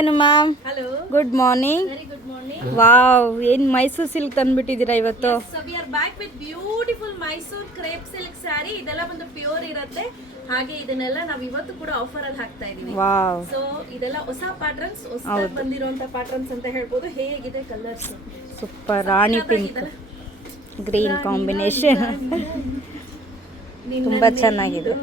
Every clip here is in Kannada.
Anu ma'am good morning wow ಏನ್ ಮೈಸೂರ್ ಸಿಲ್ಕ್ ತಂದ್ಬಿಟ್ಟಿದ್ದೀರಾ ಇವತ್ತು? So we are back with beautiful Mysore crepe silk sari ಇದೆಲ್ಲ ಒಂದು ಪ್ಯೂರ್ ಇರುತ್ತೆ. ಹಾಗೆ ಇದನ್ನೆಲ್ಲ ನಾವು ಇವತ್ತು ಕೂಡ ಆಫರ್ ಅಲ್ಲಿ ಹಾಕ್ತಾ ಇದೀವಿ. ವಾವ್ ಸೊ ಇದೆಲ್ಲ ಹೊಸ ಪ್ಯಾಟರ್ನ್ಸ್ ಹೊಸದಾಗಿ ಬಂದಿರುವಂತ ಪ್ಯಾಟರ್ನ್ಸ್ ಅಂತ ಹೇಳ್ಬೋದು. ಹೇಗಿದೆ ಕಲರ್ಸ್ ಸೂಪರ್ ರಾಣಿ ಪಿಂಕ್ ಗ್ರೀನ್ ಕಾಂಬಿನೇಷನ್ ತುಂಬಾ ಚೆನ್ನಾಗಿದೆ.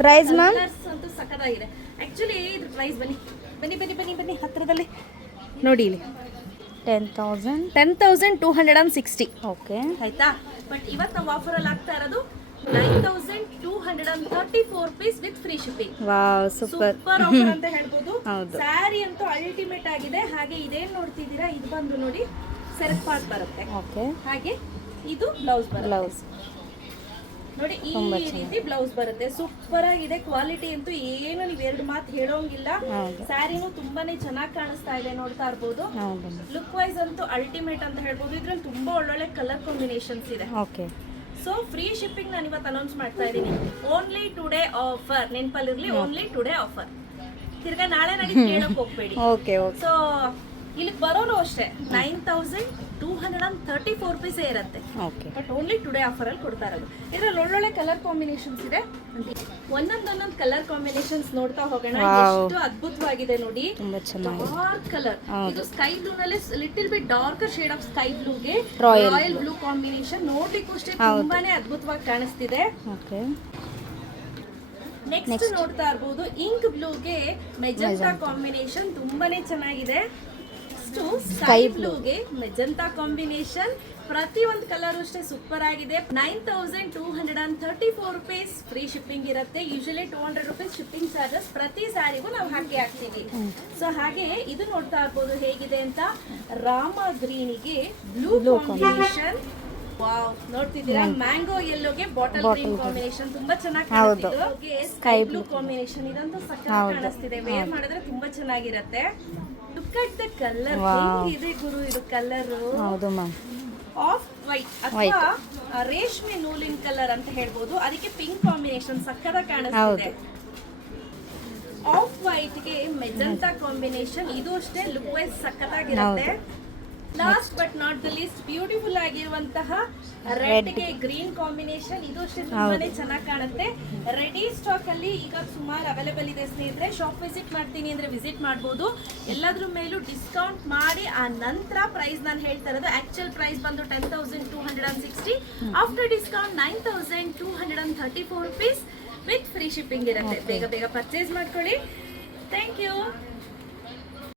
ಪ್ರೈಸ್ ಮ್ಯಾಮ್ ಅಂತೂ ಸಖತ್ತಾಗಿದೆ. ಆಕ್ಚುಲಿ ಇದು ಪ್ರೈಸ್ ಬನ್ನಿ. ಬನ್ನಿ ಬನ್ನಿ ಬನ್ನಿ ಬನ್ನಿ ಹತ್ತಿರದಲ್ಲಿ ನೋಡಿ ಇಲ್ಲಿ. Ten thousand ten thousand two hundred and sixty okay ಆಯಿತಾ? ಬಟ್ ಇವತ್ತು ನಾವು ಆಫರಲ್ಲಿ ಆಗ್ತಾ ಇರೋದು nine thousand two hundred and thirty four piece with free shipping wow super super offer ಅಂತ ಹೇಳ್ಬೋದು. ಸ್ಯಾರಿ ಅಂತೂ ಅಲ್ಟಿಮೇಟ್ ಆಗಿದೆ. ಹಾಗೆ ಇದೇನು ನೋಡ್ತಿದ್ದೀರಾ? ಇದು ಬಂದು ನೋಡಿ ಸೆರಕ್ ಪಾರ್ಟ್ ಬರುತ್ತೆ. ಓಕೆ ಹಾಗೆ ಇದು ಬ್ಲೌಸ್ ಬ್ಲೌಸ್ ನೋಡಿ ಈ ರೀತಿ ಬ್ಲೌಸ್ ಬರುತ್ತೆ. ಸೂಪರ್ ಆಗಿದೆ. ಕ್ವಾಲಿಟಿ ಅಂತೂ ಏನು ನೀವು ಎರಡು ಮಾತು ಹೇಳೋಂಗಿಲ್ಲ. ಸ್ಯಾರಿನೂ ತುಂಬಾನೇ ಚೆನ್ನಾಗಿ ಕಾಣಿಸ್ತಾ ಇದೆ ನೋಡ್ತಾ ಇರ್ಬೋದು. ಲುಕ್ ವೈಸ್ ಅಂತೂ ಅಲ್ಟಿಮೇಟ್ ಅಂತ ಹೇಳ್ಬೋದು. ಇದ್ರಲ್ಲಿ ತುಂಬಾ ಒಳ್ಳೊಳ್ಳೆ ಕಲರ್ ಕಾಂಬಿನೇಷನ್ಸ್ ಇದೆ. ಓಕೆ ಸೊ ಫ್ರೀ ಶಿಪ್ಪಿಂಗ್ ನಾನು ಇವತ್ತು ಅನೌನ್ಸ್ ಮಾಡ್ತಾ ಇದ್ದೀನಿ ಓನ್ಲಿ ಟುಡೇ ಆಫರ್ ನೆನಪಲ್ಲಿರ್ಲಿ ಓನ್ಲಿ ಟುಡೇ ಆಫರ್ ತಿರ್ಗಾ ನಾಳೆ ನನಗೆ ಕೇಳಕ್ ಹೋಗ್ಬೇಡಿ. ಸೊ ಇಲ್ಲಿ ಬರೋರು ಅಷ್ಟೇ. Nine thousand two hundred and thirty four ರುಪೀಸೇ ಇರುತ್ತೆ. ಬಟ್ ಓನ್ಲಿ ಟುಡೇ ಆಫರ್ ಅಲ್ಲಿ ಕೊಡ್ತಾ ಇರೋದು. ಇದ್ರಲ್ಲಿ ಒಳ್ಳೊಳ್ಳೆ ಕಲರ್ ಕಾಂಬಿನೇಷನ್ಸ್ ಇದೆ. ಒಂದೊಂದೊಂದೊಂದು ಕಲರ್ ಕಾಂಬಿನೇಷನ್ಸ್ ನೋಡ್ತಾ ಹೋಗೋಣ. ಎಷ್ಟು ಅದ್ಭುತವಾಗಿದೆ ನೋಡಿ. ಡಾರ್ಕ್ ಕಲರ್ ಇದು ಸ್ಕೈ ಬ್ಲೂ ನಲ್ಲಿ little bit darker shade of sky ಬ್ಲೂಗೆ royal blue combination ನೋಡ್ಲಿಕ್ಕೂ ಅಷ್ಟೇ ತುಂಬಾನೇ ಅದ್ಭುತವಾಗಿ ಕಾಣಿಸ್ತಿದೆ. ನೆಕ್ಸ್ಟ್ ನೋಡ್ತಾ ಇರ್ಬೋದು ಇಂಕ್ ಬ್ಲೂಗೆ ಮೆಜೆಂಟಾ ಕಾಂಬಿನೇಷನ್ ತುಂಬಾನೇ ಚೆನ್ನಾಗಿದೆ. ಸ್ಕೈ ಬ್ಲೂಗೆ ಮೆಜೆಂಟಾ ಕಾಂಬಿನೇಷನ್. ಪ್ರತಿ ಒಂದು ಕಲರ್ ಅಷ್ಟೇ ಸೂಪರ್ ಆಗಿದೆ. Nine thousand two hundred and thirty four rupees free shipping ಇರುತ್ತೆ. Usually two hundred rupees shipping charges ಪ್ರತಿ ಸ್ಯಾರಿಗೂ ನಾವು ಹಾಕಿ ಹಾಕ್ತೀವಿ. ಸೊ ಹಾಗೆ ಇದು ನೋಡ್ತಾ ಇರ್ಬೋದು ಹೇಗಿದೆ ಅಂತ. ರಾಮ ಗ್ರೀನಿಗೆ ಬ್ಲೂ ಕಾಂಬಿನೇಷನ್ ವಾವ್ ನೋಡ್ತಿದ್ದೀರಾ? ಮ್ಯಾಂಗೋ ಎಲ್ಲೋಗೆ ಬಾಟಲ್ ಗ್ರೀನ್ ಕಾಂಬಿನೇಷನ್ ತುಂಬಾ ಚೆನ್ನಾಗಿ. ಕಾಣಿಸ್ತಿದೆ. ಸ್ಕೈ ಬ್ಲೂ ಕಾಂಬಿನೇಷನ್ ಇದಂತೂ ಸಕ್ಕತ್ತಾಗಿ. ಕಾಣಿಸ್ತಿದೆ. ವೇರ್ ಮಾಡಿದ್ರೆ ತುಂಬಾ ಚೆನ್ನಾಗಿರತ್ತೆ. ಲುಕ್ ಅಟ್ ದ ಕಲರ್ ಇದೆ ಗುರು ಇದು ಕಲರ್ ಹೌದು ಮ್ಯಾಮ್ ಆಫ್ ವೈಟ್ ಅಥವಾ ರೇಷ್ಮೆ ನೂಲಿನ ಕಲರ್ ಅಂತ ಹೇಳ್ಬೋದು. ಅದಕ್ಕೆ ಪಿಂಕ್ ಕಾಂಬಿನೇಷನ್ ಸಕ್ಕತ್ತಾಗಿ ಕಾಣಿಸ್ತಿದೆ. ಆಫ್ ವೈಟ್ಗೆ ಮೆಜೆಂಟಾ ಕಾಂಬಿನೇಷನ್ ಇದು ಅಷ್ಟೇ look wise ಸಕ್ಕತ್ತಾಗಿರುತ್ತೆ last but not the least beautiful ಆಗಿರುವಂತಹ ರೆಡ್ಗೆ ಗ್ರೀನ್ ಕಾಂಬಿನೇಷನ್. ಇದು ಅಷ್ಟೇ ತುಂಬಾನೇ ಚೆನ್ನಾಗಿ ಕಾಣುತ್ತೆ. ರೆಡಿ ಸ್ಟಾಕ್ ಅಲ್ಲಿ ಈಗ ಸುಮಾರು ಅವೈಲೇಬಲ್ ಇದೆ ಸ್ನೇಹಿತರೆ. ಶಾಪ್ ವಿಸಿಟ್ ಮಾಡ್ತೀನಿ ಅಂದ್ರೆ ವಿಸಿಟ್ ಮಾಡಬಹುದು ಎಲ್ಲದ್ರ ಮೇಲೂ ಡಿಸ್ಕೌಂಟ್ ಮಾಡಿ ಆ ನಂತರ ಪ್ರೈಸ್ ನಾನು ಹೇಳ್ತಾ ಇರೋದು ಆಕ್ಚುಯಲ್ ಪ್ರೈಸ್ ಬಂದು ten thousand two hundred and sixty after discount nine thousand two hundred and thirty four rupees with free shipping ಇರುತ್ತೆ ಬೇಗ ಬೇಗ ಪರ್ಚೇಸ್ ಮಾಡ್ಕೊಳ್ಳಿ. Thank you